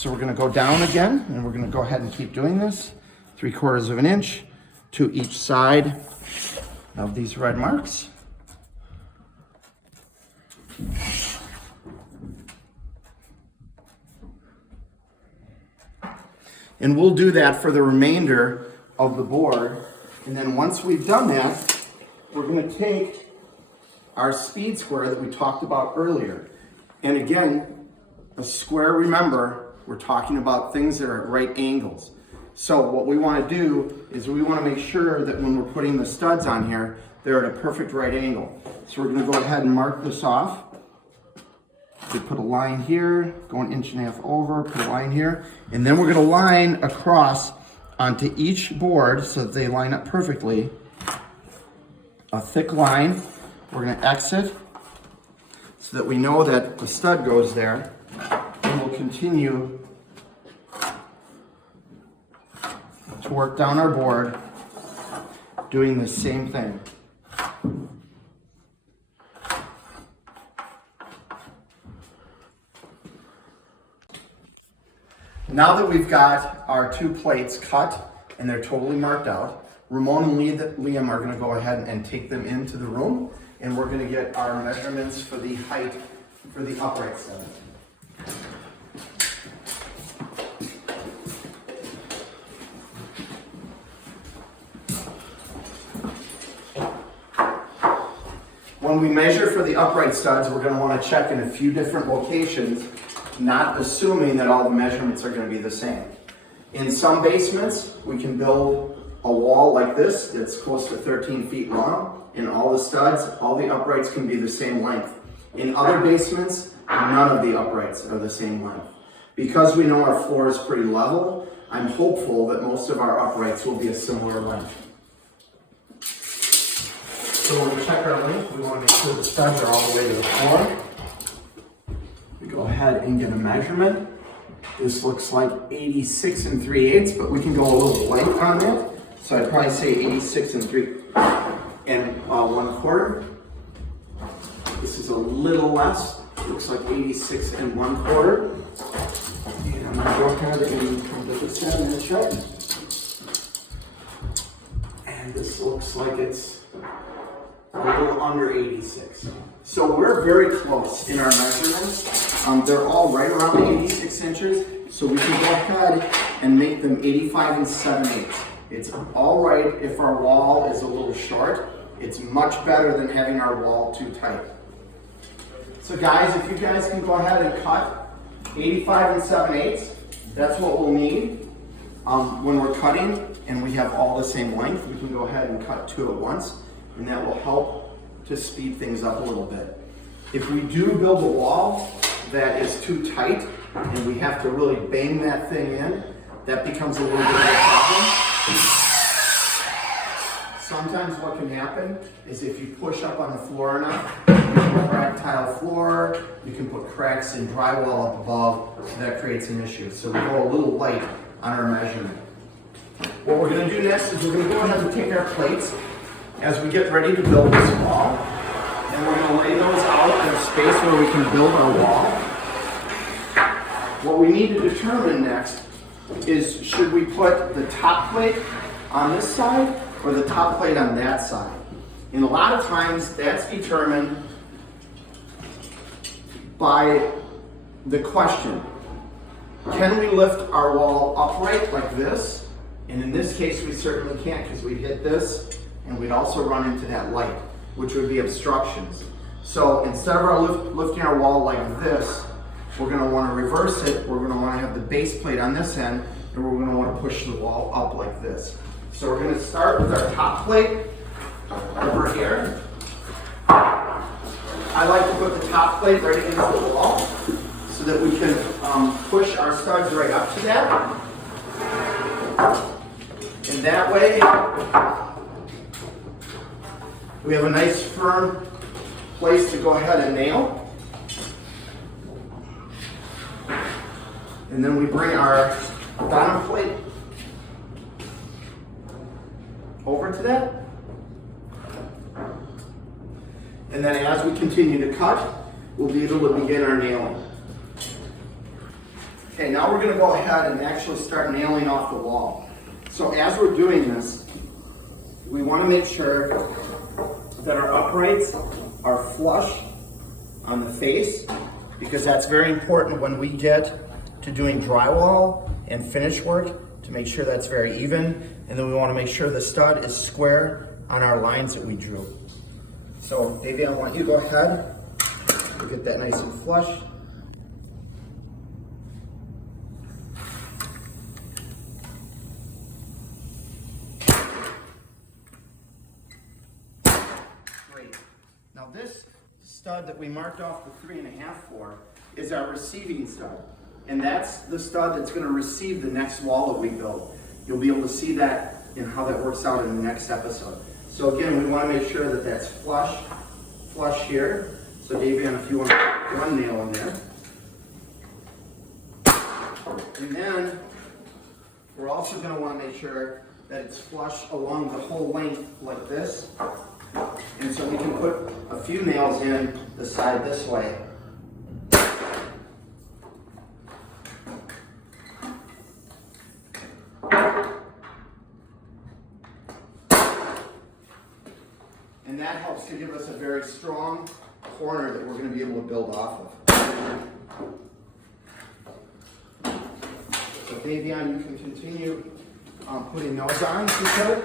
So we're gonna go down again, and we're gonna go ahead and keep doing this. 3/4 of an inch to each side of these red marks. And we'll do that for the remainder of the board. And then once we've done that, we're gonna take our speed square that we talked about earlier. And again, a square, remember, we're talking about things that are at right angles. So what we wanna do is we wanna make sure that when we're putting the studs on here, they're at a perfect right angle. So we're gonna go ahead and mark this off. We put a line here, go 1.5 inches over, put a line here, and then we're gonna line across onto each board so that they line up perfectly. A thick line. We're gonna exit so that we know that the stud goes there, and we'll continue to work down our board doing the same thing. Now that we've got our 2 plates cut and they're totally marked out, Ramon and Liam are gonna go ahead and take them into the room, and we're gonna get our measurements for the height for the upright stud. When we measure for the upright studs, we're gonna wanna check in a few different locations, not assuming that all the measurements are gonna be the same. In some basements, we can build a wall like this that's close to 13 feet long, and all the studs, all the uprights can be the same length. In other basements, none of the uprights are the same length. Because we know our floor is pretty level, I'm hopeful that most of our uprights will be a similar length. So when we check our length, we want to make sure the studs are all the way to the floor. We go ahead and get a measurement. This looks like 86 3/8, but we can go a little light on it. So I'd probably say 86 1/4. This is a little less. Looks like 86 1/4. And I'm gonna go ahead and come to this end and check. And this looks like it's a little under 86. So we're very close in our measurements. They're all right around 86 inches. So we can go ahead and make them 85 7/8. It's all right if our wall is a little short. It's much better than having our wall too tight. So guys, if you guys can go ahead and cut 85 7/8, that's what we'll need. When we're cutting and we have all the same length, we can go ahead and cut 2 at once, and that will help to speed things up a little bit. If we do build a wall that is too tight and we have to really bang that thing in, that becomes a little bit of a problem. Sometimes what can happen is if you push up on the floor enough, you can crack tile floor, you can put cracks in drywall up above, so that creates an issue. So we go a little light on our measurement. What we're gonna do next is we're gonna go ahead and take our plates as we get ready to build this wall, and we're gonna lay those out in a space where we can build our wall. What we need to determine next is, should we put the top plate on this side or the top plate on that side? And a lot of times that's determined by the question, can we lift our wall upright like this? And in this case, we certainly can't, because we'd hit this and we'd also run into that light, which would be obstructions. So instead of lifting our wall like this, we're gonna wanna reverse it. We're gonna wanna have the base plate on this end, and we're gonna wanna push the wall up like this. So we're gonna start with our top plate over here. I like to put the top plate right into the wall so that we can push our studs right up to that. And that way, we have a nice firm place to go ahead and nail. And then we bring our bottom plate over to that. And then as we continue to cut, we'll be able to begin our nailing. Okay, now we're gonna go ahead and actually start nailing off the wall. So as we're doing this, we wanna make sure that our uprights are flush on the face, because that's very important when we get to doing drywall and finish work, to make sure that's very even. And then we wanna make sure the stud is square on our lines that we drew. So Davey, I want you to go ahead and get that nice and flush. Great. Now this stud that we marked off the 3.5 for is our receiving stud. And that's the stud that's going to receive the next wall that we build. You'll be able to see that and how that works out in the next episode. So again, we want to make sure that that's flush here. So Davian, if you want to put one nail in there. And then we're also going to want to make sure that it's flush along the whole length like this. And so we can put a few nails in the side this way. And that helps to give us a very strong corner that we're going to be able to build off of. So Davion, you can continue putting those on if you could.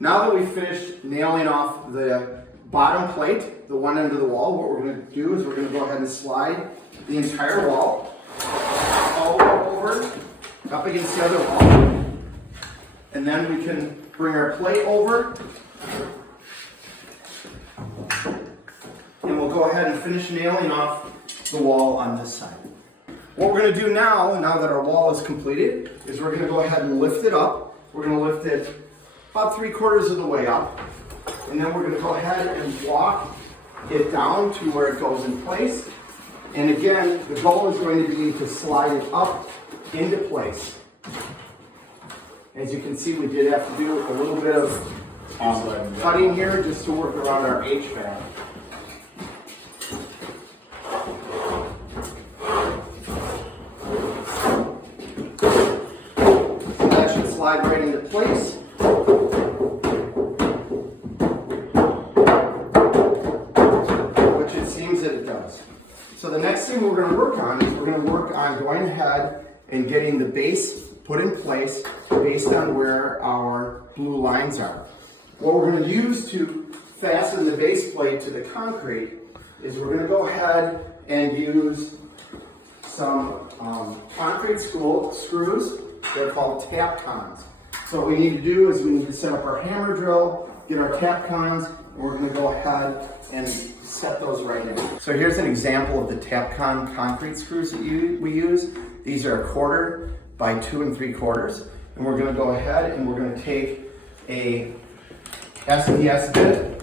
Now that we've finished nailing off the bottom plate, the one end of the wall, what we're going to do is we're going to go ahead and slide the entire wall all the way over up against the other wall. And then we can bring our plate over and we'll go ahead and finish nailing off the wall on this side. What we're going to do now that our wall is completed, is we're going to go ahead and lift it up. We're going to lift it about 3/4 of the way up, and then we're going to go ahead and walk it down to where it goes in place. And again, the goal is going to be to slide it up into place. As you can see, we did have to do a little bit of cutting here just to work around our HVAC. So that should slide right into place. So the next thing we're going to work on is we're going to work on going ahead and getting the base put in place based on where our blue lines are. What we're going to use to fasten the base plate to the concrete is we're going to go ahead and use some concrete screws. They're called Tapcons. So what we need to do is we need to set up our hammer drill, get our Tapcons, and we're going to go ahead and set those right in. So here's an example of the Tapcon concrete screws that we use. These are 1/4 by 2 3/4. And we're going to go ahead and we're going to take a SDS bit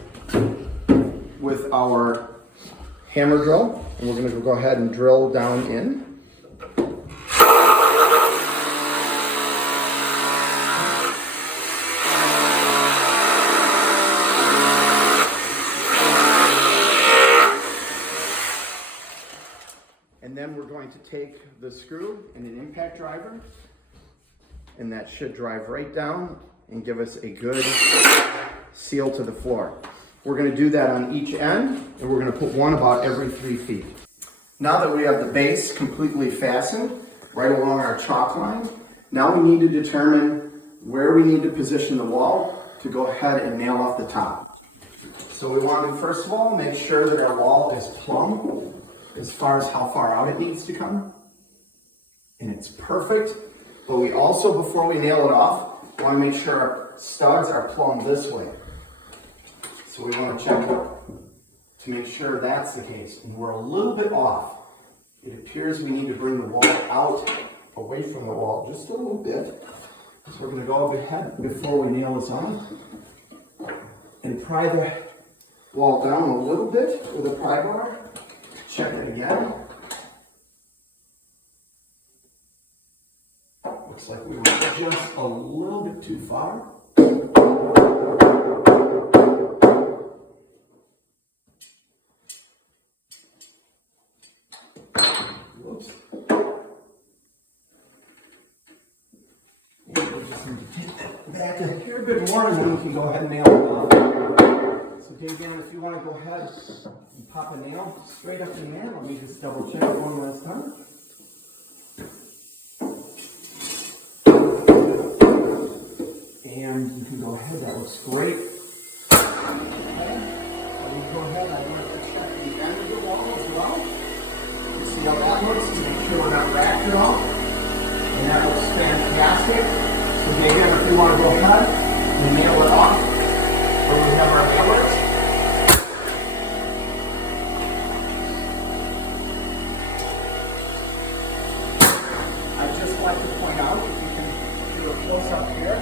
with our hammer drill, and we're going to go ahead and drill down in. And then we're going to take the screw and an impact driver, and that should drive right down and give us a good seal to the floor. We're going to do that on each end, and we're going to put one about every 3 feet. Now that we have the base completely fastened right along our chalk line, now we need to determine where we need to position the wall to go ahead and nail off the top. So we want to, first of all, make sure that our wall is plumb as far as how far out it needs to come. And it's perfect, but we also, before we nail it off, want to make sure studs are plumbed this way. So we want to check to make sure that's the case. And we're a little bit off. It appears we need to bring the wall out, away from the wall, just a little bit. So we're going to go ahead before we nail this on and pry the wall down a little bit with a pry bar. Check it again. Looks like we were just a little bit too far. Whoops. We just need to take that back a hair bit more, and then we can go ahead and nail it down. So again, if you want to go ahead and pop a nail straight up in there, let me just double check one last time. And you can go ahead, that looks great. Okay. So we can go ahead, I want to check the end of the wall as well. See how that looks, make sure we're not cracked at all. And that looks fantastic. So again, if you want to go ahead and nail it off, where we have our nailers. I'd just like to point out, if you can do a close up here,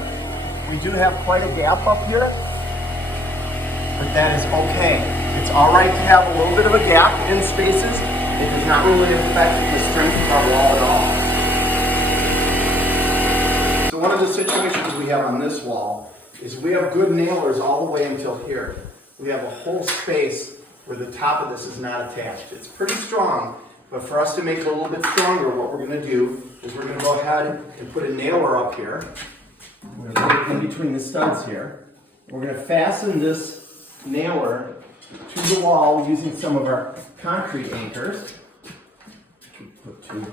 we do have quite a gap up here, but that is okay. It's all right to have a little bit of a gap in spaces. It does not really affect the strength of our wall at all. So one of the situations we have on this wall is we have good nailers all the way until here. We have a whole space where the top of this is not attached. It's pretty strong, but for us to make it a little bit stronger, what we're going to do is we're going to go ahead and put a nailer up here. We're going to put it in between the studs here. We're going to fasten this nailer to the wall using some of our concrete anchors. Put two.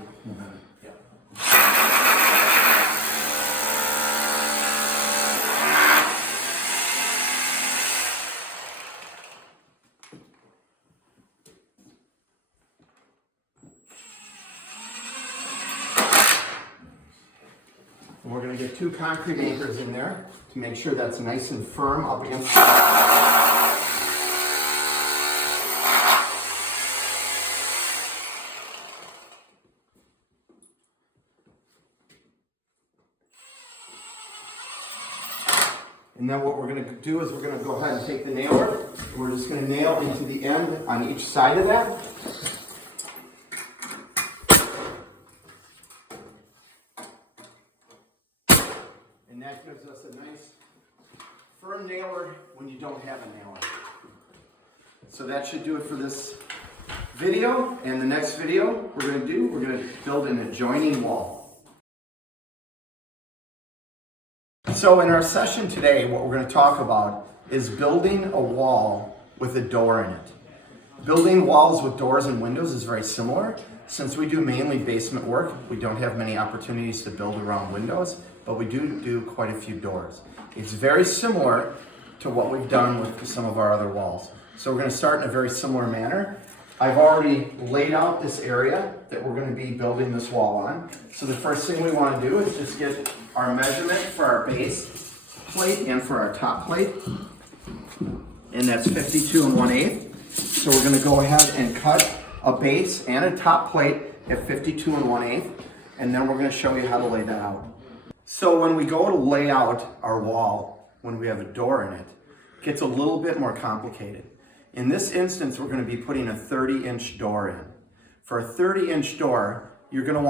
And we're going to get two concrete anchors in there to make sure that's nice and firm up against the And then what we're going to do is we're going to go ahead and take the nailer. We're just going to nail into the end on each side of that. And that gives us a nice firm nailer when you don't have a nailer. So that should do it for this video. And the next video we're going to build an adjoining wall. So in our session today, what we're going to talk about is building a wall with a door in it. Building walls with doors and windows is very similar. Since we do mainly basement work, we don't have many opportunities to build around windows, but we do quite a few doors. It's very similar to what we've done with some of our other walls. So we're going to start in a very similar manner. I've already laid out this area that we're going to be building this wall on. So the first thing we want to do is just get our measurement for our base plate and for our top plate. And that's 52 1/8. So we're going to go ahead and cut a base and a top plate at 52 1/8. And then we're going to show you how to lay that out. So when we go to lay out our wall, when we have a door in it, it gets a little bit more complicated. In this instance, we're going to be putting a 30-inch door in. For a 30-inch door, you're going to want